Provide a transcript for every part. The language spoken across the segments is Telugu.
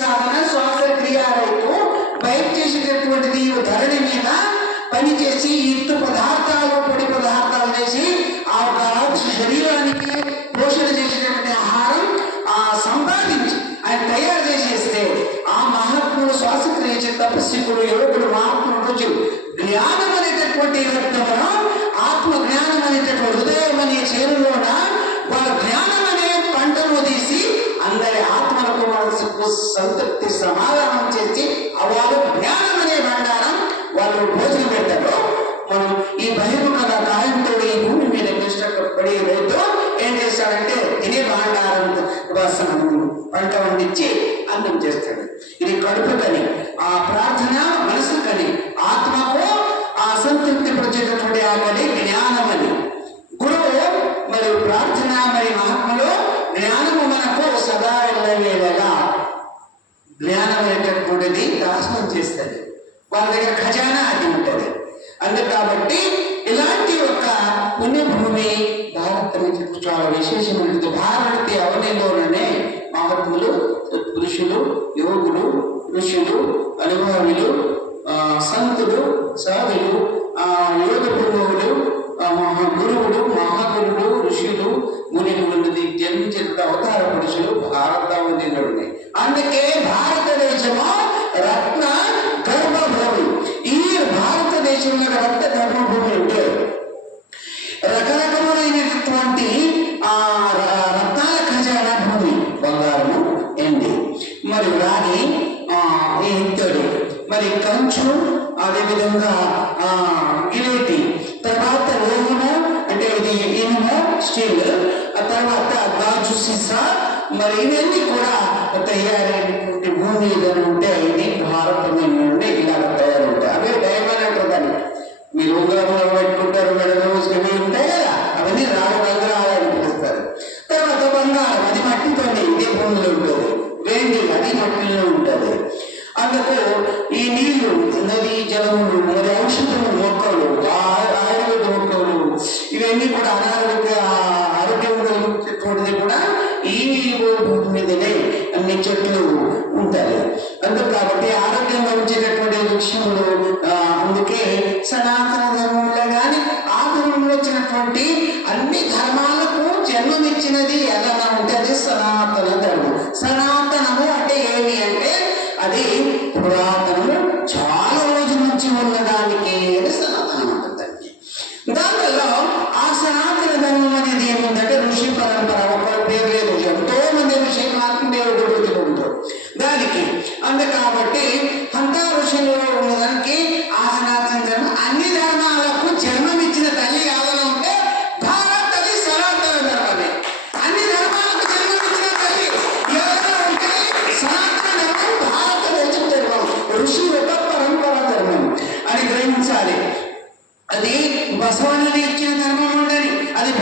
సాధన శ్వాసక్రియ రైతు బయట చేసేటటువంటిది ధరణి మీద పని చేసి ఇత్తు పదార్థాలు పొడి పదార్థాలు చేసి ఆ శరీరానికి పోషణ చేసేటటువంటి ఆహారం సంపాదించి ఆయన తయారు చేసేస్తే ఆ మహాత్ములు శ్వాసక్రియ తపస్సుకులు యోగులు మహాత్ములు రుచులు జ్ఞానం అనేటటువంటి రక్తమును ఆత్మ జ్ఞానం అనేటటువంటి హృదయం అనే చేరులోన వాళ్ళ జ్ఞానం అనే పంటను తీసి అందరి ఆత్మలకు మనసుకు సంతృప్తి సమాధానం చేసి వాళ్ళు జ్ఞానం అనే బండారం వాళ్ళు భోజనం పెట్టారు. మనం ఈ బహిర్ముఖ కాయంతో ఈ భూమి మీద కష్టపడి రైతు ఏం చేస్తాడంటే తినే బండారం పంట వండించి అన్నం చేస్తాడు. ఇది కడుపుకని ఆ ప్రార్థన మనసుకని ఆత్మకు ఆ సంతృప్తి పరిచేటటువంటి ఆమెని జ్ఞానమని గురువు మరియు ప్రార్థన మరి మహాత్ములు జ్ఞానము మనకు సదా ఎల్లవేళగా జ్ఞానం అనేటటువంటిది దాసనం చేస్తుంది. వాళ్ళ దగ్గర ఖజానా అది ఉంటుంది. అందుకు కాబట్టి ఇలాంటి ఒక పుణ్యభూమి భారతం చాలా విశేషమైనది. భారతీయ అవనిలోనే మహాత్ములు పురుషులు యోగులు ఋషులు అనుభవులు సంతులు సాధులు యోగ గురువులు గురువులు మహాగురువులు ఋషులు మునిగురుది జన్మించిన అవతార పురుషులు భారతావనిలో ఉన్నాయి. అందుకే భారతదేశము రత్న గర్భభూమి. ఈ భారతదేశంలో రత్న గర్భభూమి అంటే రకరకమైనటువంటి రత్నాల ఖజానా భూమి. బంగారము, ఎండి, మరి రాగి, ఇత్తడి, మరి కంచు, అదేవిధంగా గిలేటి, తర్వాత లోహము అంటే ఇది ఇనుము స్టీల్, ఆ తర్వాత గాజు సీసా, మరి ఇవన్నీ కూడా తయారైనటువంటి భూమి ఏదైనా ఉంటే ఇది భారతదేశం నుండి ఇలా తయారవుతాయి. అవే డైమండ్ అంటారు. మీరు ఉంగరంలో పెట్టుకుంటారు, మెడలో ఇవి ఉంటాయి కదా, అవన్నీ రాళ్ళని పిలుస్తారు. తర్వాత బంగారం, అది మట్టితోనే ఇదే భూమిలో ఉంటుంది. వెండి, అది మట్టిలో ఉంటుంది. అందుకు ఈ నీళ్లు, నది జలములు, మరి ఔషధము మొక్కలు, ఆయుర్వేద మొక్కలు, ఇవన్నీ కూడా ఆరోగ్యంగా ఉండేటువంటిది కూడా ఈ భూమి మీదనే అన్ని చెట్లు ఉంటాయి. అందుకు కాబట్టి ఆరోగ్యంగా ఉంచేటటువంటి వృక్షములు. అందుకే సనాతన ధర్మంలో కానీ ఆ ధర్మంలో వచ్చినటువంటి అన్ని ధర్మాలకు జన్మనిచ్చినది ఎలా ఉంటే అది సనాతన ధర్మం. సనాతనము అంటే ఏమి అంటే అది పురాతనము, చాలా రోజు నుంచి ఉన్నదానికి సనాతనం ఉంటుందండి. దానిలో ఆ సనాతన ధర్మం అనేది ఏముందంటే ఋషి పరంపర. ఒకరి పేరు లేదు, ఎంతో మంది ఋషి మార్కండేయుడు ఉంటారు దానికి. అందుకు కాబట్టి అంతా ఋషులు ఉన్నదానికి ఆ సనాతన ధర్మం అన్ని ధర్మాలకు జన్మనిచ్చిన తల్లి కావాలని ఉంటే భారత్ అది సనాతన ధర్మమే. అన్ని ధర్మాలకు జన్మనిచ్చిన తల్లి ఎవరైనా ఉంటే సనాతన ధర్మం భారతదేశం ధర్మం. ఋషి ఒక పరంపర ధర్మం అని గ్రహించాలి. అది బసవన్నని ఇచ్చిన ధర్మం ఉండని, అది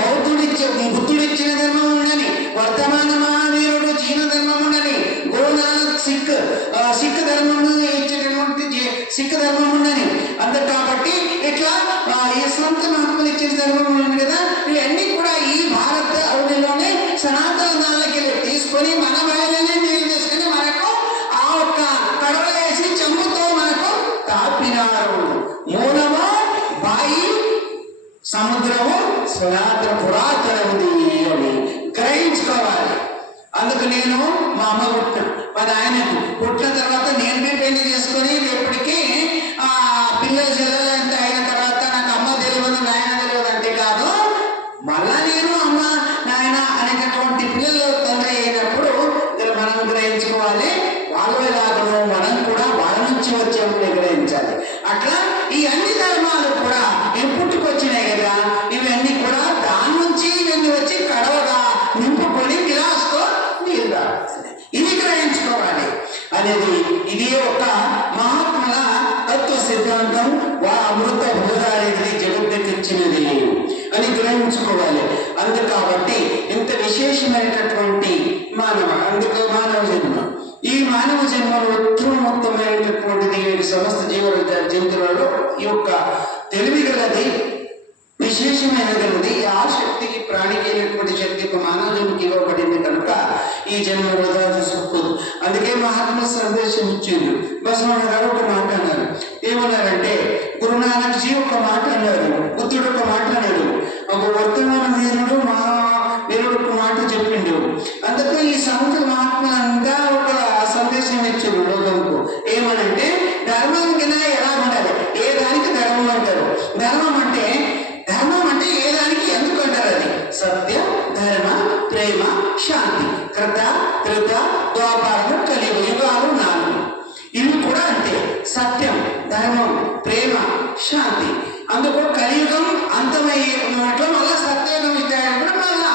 బుద్ధుడు ఇచ్చిన ధర్మం ఉండని, వర్తమాన మహావీరుడు జీన ధర్మం ఉండని, గురునానక్ సిక్ ధర్మం ఇచ్చినటువంటి సిక్ ధర్మం ఉండని. అంతే కాబట్టి ఇట్లా ఈ సంత మహాత్ములు ఇచ్చిన ధర్మం ఉంది కదా, ఇవన్నీ కూడా ఈ భారత అవనిలోనే సనాతనాలకి తీసుకొని మన బయలునే నీళ్ళు తీసుకొని మనకు ఆ ఒక్క కడవ వేసి చెంబుతో మనకు తాపినారు. మూలము బాయి, సముద్రము సనాతన పురాతనది అని గ్రహించుకోవాలి. అందుకు నేను మా అమ్మ మా నాయనకు పుట్టిన తర్వాత నేను పెళ్లి చేసుకొని ఎప్పటికీ పిల్లలు చెల్లెలంటే అయిన తర్వాత నాకు అమ్మ తెలియదు నాయన తెలియదు అంటే కాదు, మళ్ళా నేను అమ్మ నాయన అనేటటువంటి పిల్లలు తండ్రి అయినప్పుడు మనం గ్రహించుకోవాలి. వాళ్ళే లాగను మనం కూడా వాళ్ళ నుంచి వచ్చేప్పుడు గ్రహించాలి. అట్లా ఈ అన్ని ధర్మాలు కూడా పుట్టుకొచ్చినాయి కదా, ఇవన్నీ కూడా దాని నుంచి ఇవన్నీ వచ్చి కడవగా నింపుకొని గిలాస్తో నీరు రావాలి. ఇది గ్రహించుకోవాలి అనేది ఇది ఒక మహాత్ముల తత్వ సిద్ధాంతం. అమృత బోధ అనేది జగత్తుకిచ్చినది అని గ్రహించుకోవాలి. అందుకు కాబట్టి ఇంత విశేషమైనటువంటి అందుకు మానవ జన్మ. ఈ మానవ జన్మలో ఉత్తమోత్తమైనటువంటిది సమస్త జీవ జంతువులలో ఈ యొక్క తెలివి గలది, విశేషమైనది. ఆ శక్తికి ప్రాణికి అయినటువంటి శక్తి మానవ జన్మకి ఇవ్వబడింది కనుక ఈ జన్మ వృధా చేసుకోదు. అందుకే మహాత్మ సందేశం ఇచ్చింది. బసవಣ್ణ గారు ఒక మాట అన్నారు. ఏమన్నారంటే, గురునానక్ జీ ఒక మాట అన్నారు, బుద్ధుడు ఒక మాట అన్నాడు, ఒక వర్తమాన వీరుడు మహా వీరుడు ఒక మాట చెప్పిండు. అందుకు ఈ సంత మహాత్ములంతా ఒక సందేశం ఇచ్చారు లోకంకు. ఏమనంటే, ధర్మం కింద ఎలా ఉండాలి, ఏ దానికి ధర్మం అంటారు. ధర్మం అంటే ఏ దానికి ఎందుకు అంటారు? అది సత్య, ధర్మ, ప్రేమ, శాంతి. కృత, త్రిత, ద్వాపరము, కలియుగ, యుగాలు 4. ఇవి కూడా అంతే. సత్యం, ధర్మం, ప్రేమ, శాంతి. అందుకు కలియుగం అంతమయ్యేట్లో మళ్ళా సత్యయుగం ఇచ్చాడు, మళ్ళా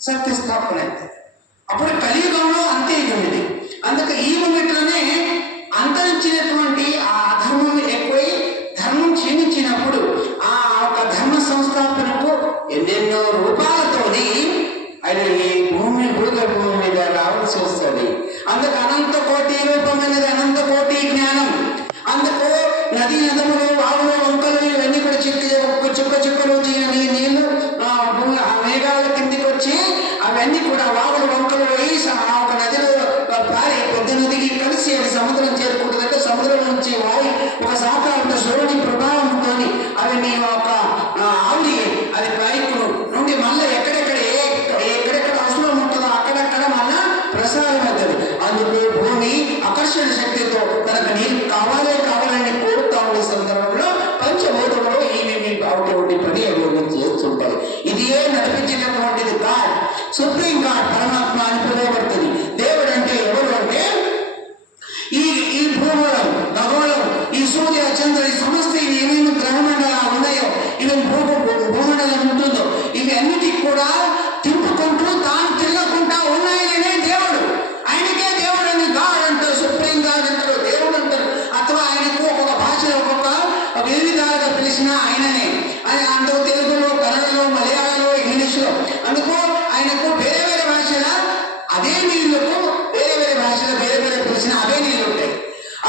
సత్య స్థాపన అయితే అప్పుడు కలియుగంలో అంత్యయుగం ఇది. అందుకు ఈ మూమెంట్లోనే అంతరించినటువంటి ఆ అధర్మం ఎక్కువై ధర్మం క్షీణించినప్పుడు ఆ ఒక ధర్మ సంస్థాపనకు ఎన్నెన్నో రూపాలతోని ఆయన ఈ భూగర్భం మీద రావాల్సి వస్తుంది. అందుకు అనంత కోటి రూపమైనది అనంత కోటి జ్ఞానం. అందుకు నది, నదములు, వాగులు, వంకలు ఇవన్నీ కూడా చుక్కలు నీళ్లు ఆ మేఘాల కిందికి వచ్చి అవన్నీ కూడా వాగులు, వంకలు వేయి ఒక నదిలో పారి పెద్ద నదికి కలిసి అది సముద్రం చేరుకుంటుందంటే సముద్రం నుంచి వారి ఒక సాకారంత సూర్యుని ప్రభావంతో అవన్నీ ఒక ఆవిరి అది పైకును నుండి మళ్ళీ ఎక్కడెక్కడ అవసరం ఉంటుందో అక్కడక్కడ మళ్ళా ప్రసారం అవుతుంది. అందుకు భూమి ఆకర్షణ శక్తితో తనకు నీరు కావాలని కోరుతా ఉండే సందర్భంలో పంచభూతంలో ఇవి ఒకటి పని అభివృద్ధి చేస్తుంటాయి. ఇది నడిపించేటటువంటిది గాడ్, సుప్రీం గాడ్, పరమాత్మ అని పిలువబడుతుంది. దేవుడు అంటే ఎవరు అంటే ఈ భూగోళం, ఖగోళం, ఈ సూర్య, చంద్ర, ఈ సమస్త ఇవి ఏమేమి గ్రహమండలాలు ఉన్నాయో, ఇవి భూమండలం ఉంటుందో, ఇవి అన్నిటికి కూడా తిప్పుకుంటూ తాను తిరగకుండా ఉన్నాయనే దేవుడు. ఆయనకే దేవుడు అని గాడ్ అంటారు, సుప్రీం గాడ్ అంటారు, దేవుడు అంటారు. అథవా ఆయనకు ఒక్కొక్క భాషలో ఒక్కొక్క వివిధాలుగా పిలిచిన ఆయననే. అందుకు తెలుగులో, కన్నడలో, మలయాళంలో, ఇంగ్లీష్లో. అందుకు ఆయనకు వేరే వేరే భాషల అదే నీళ్లకు వేరే భాషలో వేరే పిలిచిన అవే నీళ్ళు ఉంటాయి.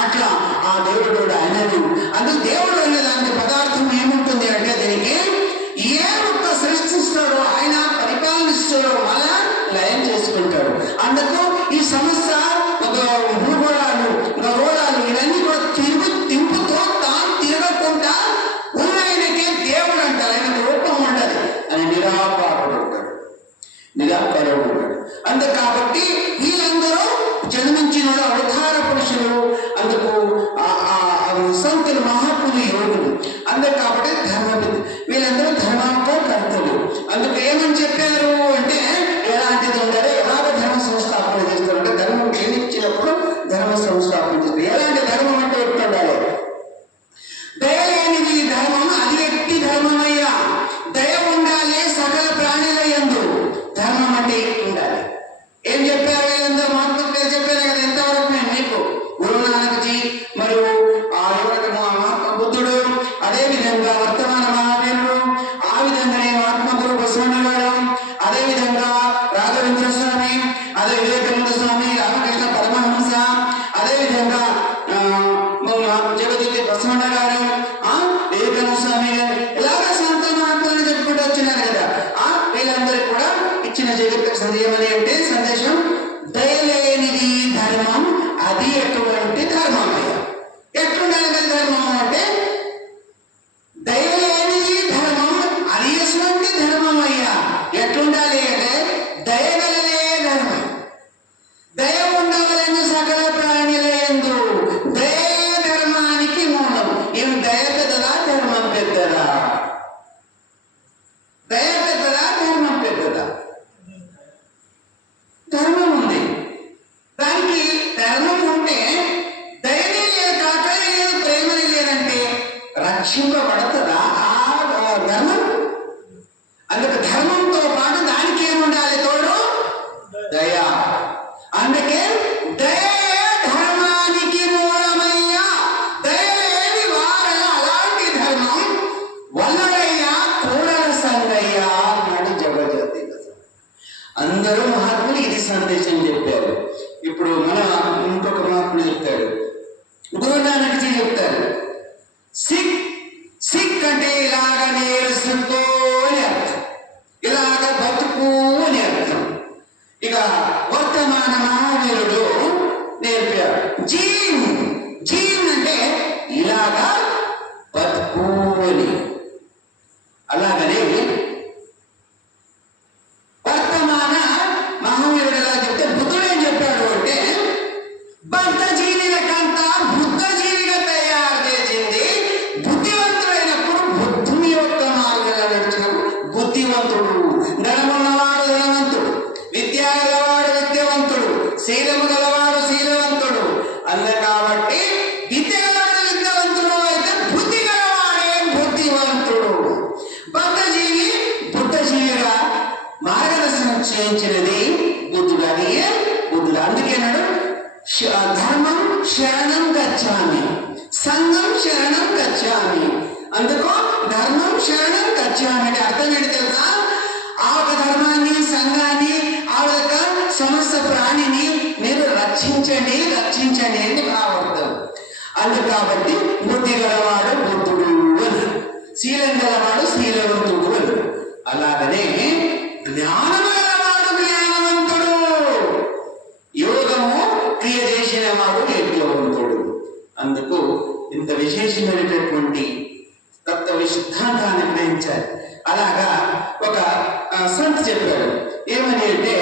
అట్లా ఆ దేవుడు ఆయనను. అందుకు దేవుడు అనే దానికి పదార్థం ఏముంటుంది అంటే, దీనికి ఏ ఒక్క సృష్టిస్తాడో ఆయన పరిపాలనిస్తాడో మళ్ళా లయం చేసుకుంటాడు. అందుకు ఈ సమస్త భూగోళాలు, ఖగోళాలు ఇవన్నీ కూడా తింపుతో తాను తిరగకుండా ఉన్నాయనకే దేవుడు అంటారు. ఆయనకు రూపం ఉండదు, అని నిరాకారుడు ఉంటాడు. అందుకు కాబట్టి వీళ్ళందరూ జన్మించిన అవతార పురుషులు. అందుకు సంతులు, మహాత్ములు, యోగులు. అందుకు కాబట్టి వీళ్ళందరూ ధర్మంతో కర్తలు. అందుకు ఏమని చెప్పారు అంటే, ఎలాంటిది ఉండదు, ఎలాగ ధర్మ సంస్థాపన చేస్తారంటే ధర్మ శీలము గలవాడు శీలవంతుడు. కాబట్టి విద్య గలవాడు విద్యావంతుడు అయితే బుద్ధి గలవాడే బుద్ధివంతుడు. బద్ధజీవి బుద్ధజీవిగా మార్గదర్శనం చేయించినది బుద్ధుడు. అది బుద్ధుడు. అందుకేనాడు ధర్మం శరణం గచ్చామి, సంఘం శరణం గచ్చామి. అందుకు ధర్మం శరణం గచ్చామి అంటే అర్థం ఏంటి తెలుసా? ఆ ఒక ధర్మాన్ని, సంఘాన్ని, ఆ యొక్క సమస్త ప్రాణిని మీరు రక్షించండి రక్షించండి అని భావార్థం. అందుకు కాబట్టి బుద్ధి గలవాడు బుద్ధుడు అని, శీలం గలవాడు శీలవంతుడు అని. అలాగనే జ్ఞానం గలవాడు జ్ఞానవంతుడు, యోగము క్రియ చేసిన వాడు యజ్ఞవంతుడు. అందుకు ఇంత విశేషమైనటువంటి తత్వ సిద్ధాంతాన్ని గ్రహించారు. అలాగా ఒక సంత్ చెప్పాడు. ఏమని అంటే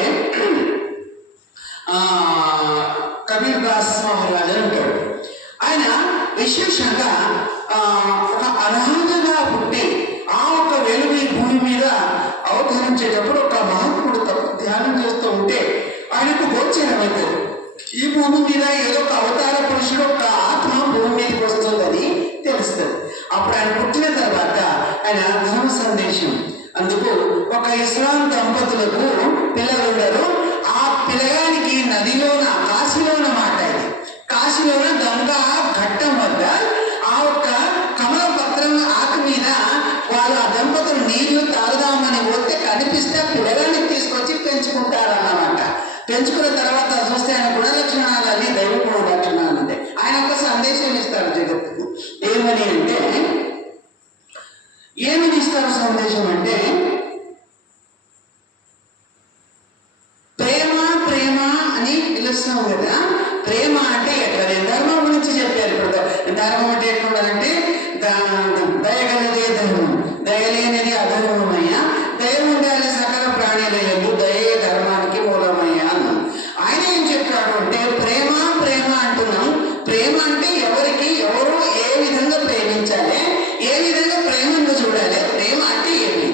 కబీర్ దాస్ మహారాజ్ అంటాడు. ఆయన విశేషంగా ఒక అనాథగా పుట్టి ఆ ఒక వెలుగు భూమి మీద అవతరించేటప్పుడు ఒక మహాత్ముడు ధ్యానం చేస్తూ ఉంటే ఆయనకు గోచరమైంది, ఈ భూమి మీద ఏదో ఒక అవతార పురుషుడు, ఒక ఆత్మ భూమి మీదకి వస్తుందని తెలుస్తుంది. అప్పుడు ఆయన పుట్టిన తర్వాత ఆయన ధర్మ సందేశం. అందుకు ఒక ఇస్లాం దంపతులకు పిల్లలు ఉండరు. ఆ పిల్లగానికి నదిలోన, కాశీలోన మాట ఇది, కాశీలోన గంగా ఘట్టం వద్ద ఆ ఒక్క కమల పత్రం ఆకు మీద వాళ్ళు ఆ దంపతులు నీళ్లు తాగుదామని పోతే కనిపిస్తే పిల్లగాన్ని తీసుకొచ్చి పెంచుకుంటారన్నమాట. పెంచుకున్న తర్వాత చూస్తే ఆయన గుణలక్షణాలన్నీ దైవ గుణ లక్షణాలు ఉంటాయి. ఆయన ఒక సందేశం ఇస్తాడు జగత్తు. ఏమని ఇస్తారు సందేశం అంటే, ప్రేమ ప్రేమ అని పిలుస్తాం కదా. ప్రేమ అంటే ఎట్లా? ధర్మం గురించి చెప్పారు. ఇప్పుడు ధర్మం అంటే ఎట్లుండాలంటే దయగలదే ధర్మం, దయలేనిది అధర్మమయ్యా, దయ ఉండాలి సకల ప్రాణులయందు, దయే ధర్మానికి మూలమయ్యా అన్నాం. ఆయన ఏం చెప్పాడు అంటే ప్రేమ ప్రేమ అంటున్నాం. ప్రేమ అంటే ఎవరికి ఎవరు ఏ విధంగా ప్రేమించాలి, ఏ విధంగా ప్రేమను చూడాలి, ప్రేమ అంటే ఏమి.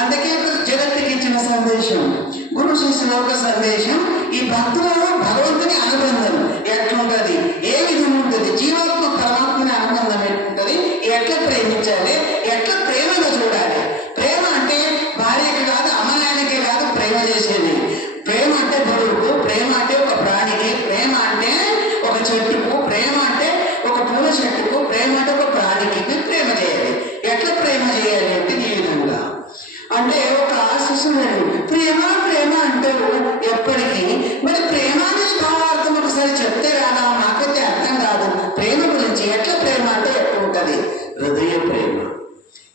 అందుకే జగత్తుకి ఇచ్చిన సందేశం, గురు శిష్యుల యొక్క సందేశం. ఈ భక్తులలో భగవంతుని అనుబంధం ఎట్లుంటది, ఏ విధంగా ఉంటుంది, జీవాత్మ పరమాత్మని అనుబంధం ఎట్లుంటది, ఎట్లా ప్రేమించాలి, ఎట్లా ప్రేమగా చూడాలి. ప్రేమ అంటే భార్యకి కాదు, అమ్మనాయనకే కాదు ప్రేమ చేసేది. ప్రేమ అంటే బరువుకు, ప్రేమ అంటే ఒక ప్రాణికి, ప్రేమ అంటే ఒక చెట్టుకు, ప్రేమ అంటే ఒక పూల చెట్టుకు, ప్రేమ అంటే ఒక ప్రాణికి ప్రేమ చేయాలి. ఎట్లా ప్రేమ చేయాలి అంటే ఈ విధంగా. అంటే ఒక శిశువుడు ప్రేమ ప్రేమ అంటారు ఎప్పటికీ. మరి ప్రేమ అనేది భావార్థం ఒకసారి చెప్తే రాదా? మాకైతే అర్థం కాదు ప్రేమ గురించి. ఎట్లా ప్రేమ అంటే ఎట్లుంటది? హృదయ ప్రేమ.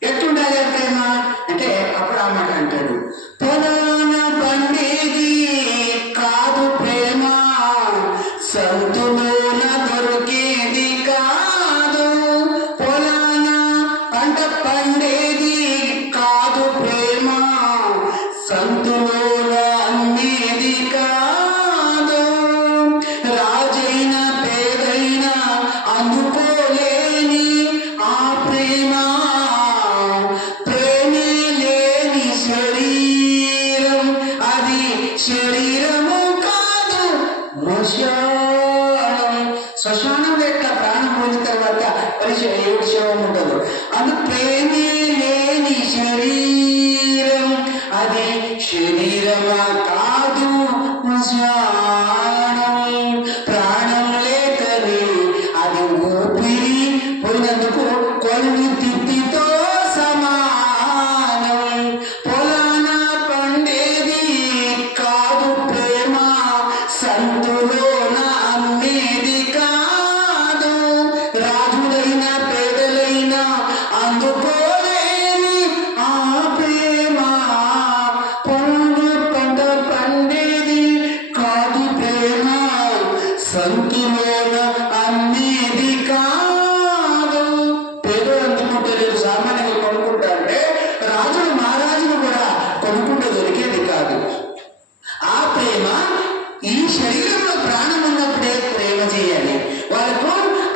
ఎట్లుండాలి ప్రేమ అంటే అప్పుడు ఆ మాట అంటాడు, పొలాన పండేది కాదు ప్రేమ, సంతులోన దొరికేది కాదు. పొలాన పంట పండేది కాదు ప్రేమ, సంతులోన అమ్మేది కాదు. రాజైన పేదైన అందుకోలేని ఆ ప్రేమ, ప్రేమే లేని శరీరం అది శరీరము కాదు శ్మశానం. శ్మశానంలో ఎట్లా ప్రాణం పోయిన తర్వాత ఏడు శవం ఉండదు. అది ప్రేమే లేని శరీరం అది శరీరమా కాదు శ్మశానం. ప్రాణం లేకనే అది ఊపిరి పోయినందుకు కొన్ని తిత్తితో సమానం. పొలాన పండేది కాదు ప్రేమ, సంతులోన అమ్మేది కాదు. రాజులైన పేదలైన అందుకోలేని ఆ ప్రేమ, పంట పండేది కాదు ప్రేమ, సంతులోన అమ్మేది కాదు. పేదలు అందుకుంటలేదు, సామాన్యంగా కొనుక్కుంటారంటే రాజులు మహారాజులు కూడా కొనుక్కుంటే దొరికేది కాదు. ఆ ప్రేమ ఈ శరీరంలో ప్రాణం ఉన్నప్పుడే ప్రేమ చేయాలి. వాళ్ళకు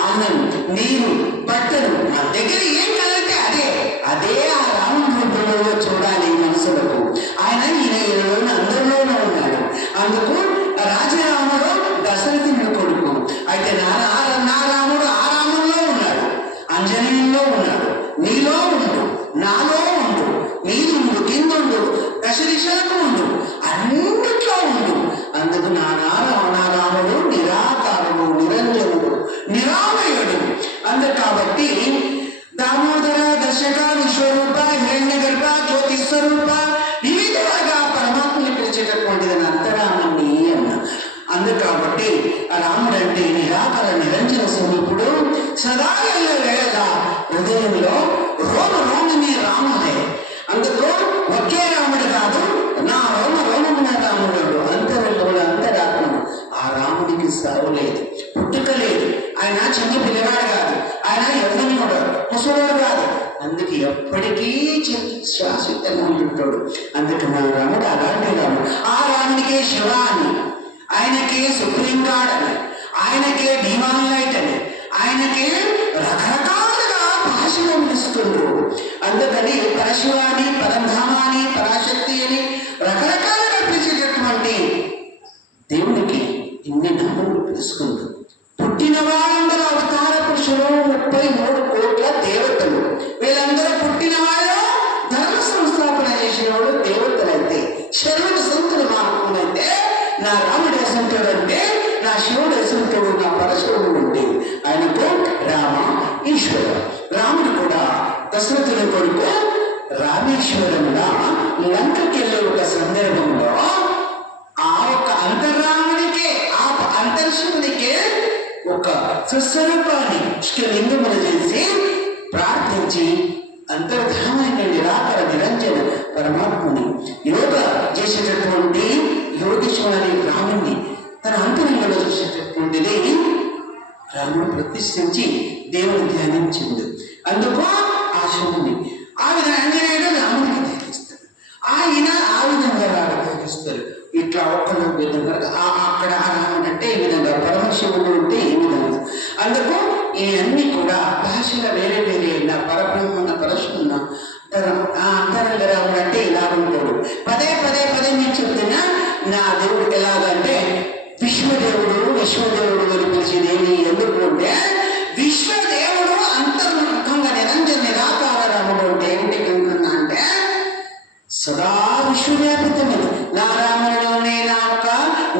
అన్నం, నీరు, బట్టలు, మన దగ్గర ఏం కాదంటే అదే అదే ఆ రామరూపంలో చూడాలి మనసులకు. ఆయన ఈయన అందరిలోనూ ఉన్నాడు. అందుకు రాజరాముడు సదా ఎల్లవేళ హృదయంలో రోమమే రాముడే. అందుకు ఒకే రాముడు కాదు, నా రోమమున రాముడు, అంతరంలో అంతరాత్మను. ఆ రాముడికి సావు లేదు, పుట్టుక లేదు. ఆయన చిన్న పిల్లవాడు కాదు, ఆయన యవ్వనుడు, ముసలోడు కాదు. అందుకే ఎప్పటికీ శాశ్వతంగా ఉంటాడు. అందుకే మన రాముడు అలాంటి రాముడు. ఆ రాముడికే శివ అని, ఆయనకే సుప్రీం గాడ్ అని, ఆయనకే డివైన్ లైట్ అని, ఆయనకే రకరకాలుగా భాషలు పిలుస్తుండ్రు. అందుకని పరశివ అని, పరంధామ అని, పరాశక్తి అని రకరకాలుగా పిలిచేటటువంటి దేవునికి ఇన్ని నామములు పిలుచుకుంటూ పుట్టిన వాళ్ళందరూ అవతార పురుషులు, 33 కోట్ల దేవతలు. వీళ్ళందరూ పుట్టిన వాళ్ళు ధర్మ సంస్థాపన చేసిన వాళ్ళు దేవతలైతే, శరణు సంతులు మాత్రమైతే నా రాముడు ఎసంతుడు అంటే, నా శివుడు ఎసంతుడు, నా పరశువుడు అంటే ఆయనకు రామ ఈశ్వర. రాముడు కూడా దశరథుని కొడుకు. రామేశ్వరంగా లంకకి వెళ్ళే ఒక సందర్భంలో ఆ ఒక అంతర్రాముడికే, ఆ అంతర్శివునికే ఒక స్వస్వరూపాన్ని లింగములు చేసి ప్రార్థించి అంతర్ధామైన నిరాకర నిరంజన పరమాత్మని యోగ చేసేటటువంటి యోగేశ్వరి రాముణ్ణి తన అంతరంగంలో చూసేటటువంటిది రాముడు ప్రతిష్ఠించి దేవుని ధ్యానించింది. అందుకు ఆ శివుని ఆ విధంగా ఆంజనేయుడు రాముడికి ధ్యానిస్తాడు. ఆయన ఆ విధంగా రాడు ధ్యానిస్తారు. ఇట్లా ఒక్కరు విధంగా అక్కడ ఆ రాముడు అంటే ఈ విధంగా, పరమశివుడు అంటే ఈ విధంగా. అందుకు ఇవన్నీ కూడా భాషలో వేరే వేరే నా పరబ్రహ్మన్న పరశున్న ఆ అంతరంగ రాముడు అంటే ఇలా ఉంటాడు. పదే పదే పదే నేను చెప్తున్నా, నా దేవుడు ఎలాగంటే విశ్వదేవుడు అని పిలిచేది ఎందుకు అంటే, విశ్వదేవుడు అంతర్ముఖంగా నిరంజన నిరాకార రాముడు అంటే ఏంటి కనుకున్నా అంటే, సదా విశ్వవ్యాపితమైనది. నా రాముడిలోనే నా యొక్క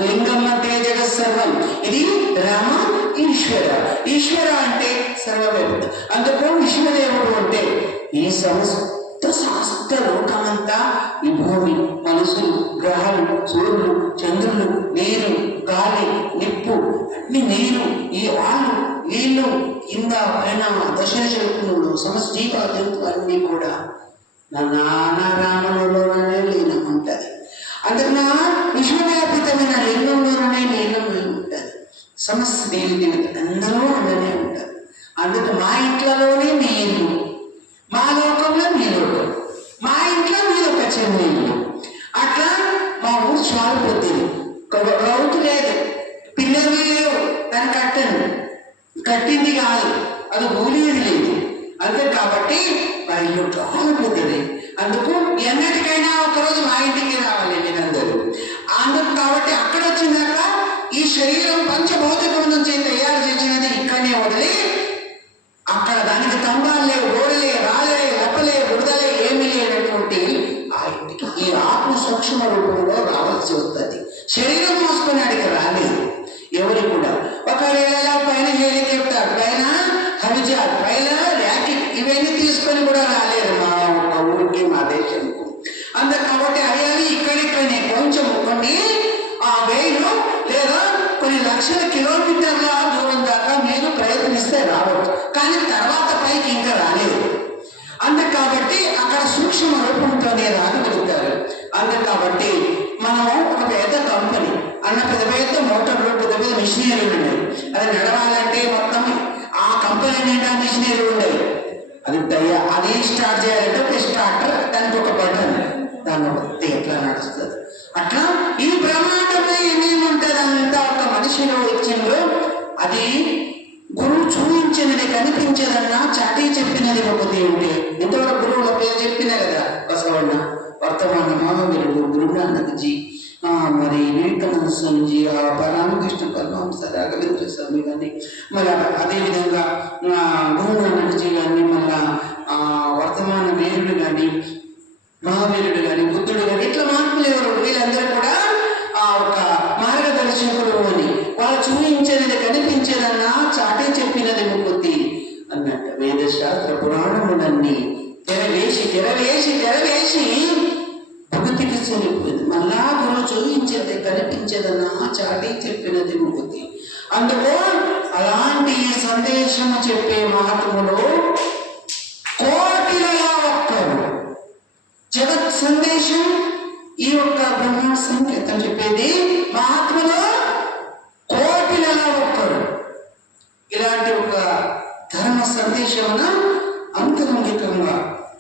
లింగం అంటే జగత్సర్వం. ఇది రామ ఈశ్వర. ఈశ్వర అంటే సర్వవ్యాపిత. అందుకు విశ్వదేవుడు అంటే ఈ సమస్త లోకమంతా, ఈ భూమి, మనసులు, గ్రహాలు, సూర్యులు, చంద్రులు, నీరు, గాలి, నిప్పు, అన్ని నీరు, ఈ వాళ్ళు, వీళ్ళు, కింద పైన దశరథులు, సమస్త జీవాలు అన్నీ కూడా నానా రాములలోనే లీనం ఉంటుంది. అందుకన్నా విశ్వవ్యాపితమైన లింగంలోనే లీనమై ఉంటుంది. సమస్త దేవి అందరూ ఉండనే ఉంటారు. అందుకు మా ఇంట్లోనే మీ ఇల్లు, మా లోకంలో మీ లోకం, మా ఇంట్లో మీరు ఒక చిన్న ఇల్లు. అట్లా మా ఊరు చాలా పెద్దది, రౌతు లేదు, పిల్లలు లేవు, దాన్ని కట్టింది కాదు, అది ఊరేది లేదు. అంతే కాబట్టి మా ఇల్లు చాలా పెద్దది. అందుకు ఎన్నటికైనా ఒకరోజు మా ఇంటికి రావాలి మీరందరూ. అందుకు కాబట్టి అక్కడ వచ్చినాక ఈ శరీరం పంచభౌతికం నుంచి తయారు చేసినది ఇక్కడనే వదిలి, అక్కడ దానికి తంబాలే, గోడలే, రాలే, లెప్పలే, బురదలే ఏమీ లేనటువంటి ఆ ఇంటికి ఈ ఆత్మ సూక్ష్మ రూపంలో రావాల్సి వస్తుంది. శరీరం మోసుకొని అడిగి రాలేదు ఎవరు కూడా. ఒకవేళ పైన హెలికాప్టర్, పైన హవిజార్, పైన ర్యాకెట్ ఇవన్నీ తీసుకొని కూడా రాలేదు మా ఊరికి, మా దేశంకు. అందుకు కాబట్టి అవి ఇక్కడిక్కడనే కొంచెం కొన్ని వేలు లేదా కొన్ని లక్షల కిలోమీటర్ల దూరం దాకా మీరు ప్రయత్నిస్తే రావచ్చు, కానీ తర్వాత పైకి ఇంకా రాలేదు. అందుకు కాబట్టి అక్కడ సూక్ష్మ రూపంతోనే రాగలుగుతారు. అందుకు కాబట్టి మనము ఒక పెద్ద కంపెనీ అన్న పెద్ద పెద్ద మోటార్లు, పెద్ద పెద్ద మిషనరీలు ఉన్నాయి. అది నడవాలంటే మొత్తం ఆ కంపెనీ నిండా మిషనరీలు ఉన్నాయి. అది స్టార్ట్ చేయాలంటే ఒక స్టార్టర్, దానికి ఒక బటన్, దాన్ని బట్టి ఎట్లా నడుస్తుంది. అట్లా ఈ బ్రహ్మాండంలో ఏమేముంటుంది అంతా ఒక మనిషిలో వచ్చిందో అది గురువు చూపించినది కనిపించదన్నా చాటి చెప్పినది ఒకటి ఉంటే. ఇంతవరకు గురువుల పేరు చెప్పిన కదా, బసవಣ್ణ, వర్తమాన మహావీరుడు, గురునానక్జీ, మరి వివేకానంద స్వామిజీ, రామకృష్ణ పరమహంస, రాఘవేంద్ర స్వామి కానీ, మరి అదేవిధంగా గురునానక్జీ కానీ, మళ్ళా వర్తమాన వీరుడు కానీ, మహావీరుడు కానీ, బుద్ధుడు కానీ, ఇట్లా మహాత్ములు ఎవరు వీళ్ళందరూ కూడా ఒక మార్గదర్శకులు అని. వాళ్ళు చూపించేది కనిపించేదన్నా చాటే చెప్పినది ముక్తి అన్నట్టు. వేదశాస్త్ర పురాణములన్నీ తెరవేసి భక్తికి చనిపోయింది. మళ్ళా గురువు చూపించేది కనిపించేదన్నా చాటి చెప్పినది ముక్తి. అందుకో అలాంటి సందేశము చెప్పే మహాత్ములు కోటిలలో ఒక్కరు. జగత్ సందేశం ఈ యొక్క బ్రహ్మాండ సంకేతం చెప్పేది మహాత్ములు కోటిలలో ఒక్కరు. ఇలాంటి ఒక ధర్మ సందేశమున అంతరంగికంగా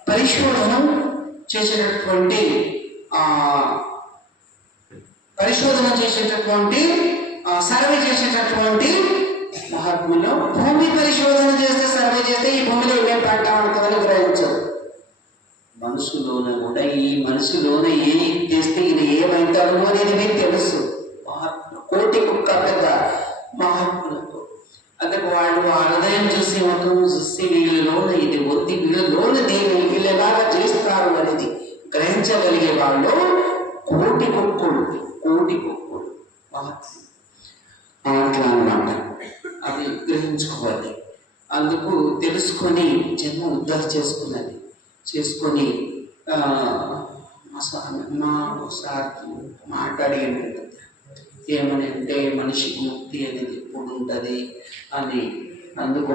పరిశోధన చేసేటటువంటి సర్వే చేసేటటువంటి మహాత్ములు భూమి పరిశోధన చేస్తే, సర్వే చేస్తే ఈ భూమిలో ఏమేం పంట ఉంటుందని గ్రహించరు. మనసులోనే కూడా ఈ మనసులోనే ఏం చేస్తే ఈయన ఏమైతాడు అనేది మీకు తెలుసు. మహాత్ములు కోటి కుక్క పెద్ద మహాత్ములకు అందుకు వాళ్ళు ఆ హృదయం చూసి మొత్తం చూసి వీళ్ళలోన ఇది వద్ది, వీళ్ళలోన దీన్ని వీళ్ళు ఎలాగా చేస్తారు అనేది గ్రహించగలిగే వాళ్ళు కోటి కుక్కుడు మహాత్ములు అట్లా అన్నమాట. అది గ్రహించుకోవాలి. అందుకు తెలుసుకొని జన్మ ఉద్ధరణ చేసుకొని మా సార్ మాట్లాడి ఏమని అంటే మనిషికి ముక్తి అనేది ఎప్పుడు ఉంటుంది అని. అందుకు